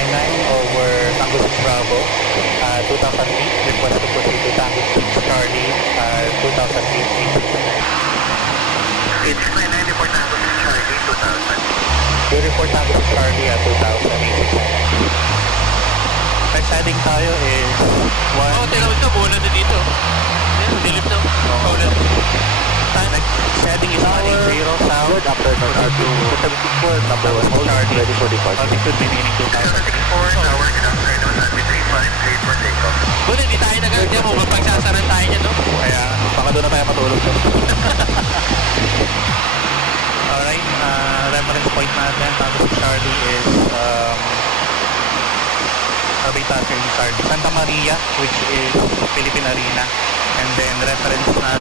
699 over Tango 6 Bravo, 2,000 feet, request to proceed to Tango 6 Charlie, 2,000 feet, 699 report Tango 6 Charlie, 2,000. we report Tango 6 Charlie at 2,000, next heading tayo is 1... tinawid ka, buwan na dito. Ayan, dilip na. Paulan. Next heading is 180 south. Good afternoon, R2 74, number 1 hold, ready for departure. Altitude remaining 2,000 feet. 64 tower, good afternoon, runway 35, cleared for takeoff. Buwan, hindi tayo nagagyan mo. Mapagsasaran tayo niya, no? Kaya baka doon na tayo matulog. Alright, reference point natin, Tango 6 Charlie is Charlie Santa Maria, which is Philippine Arena. And then reference natin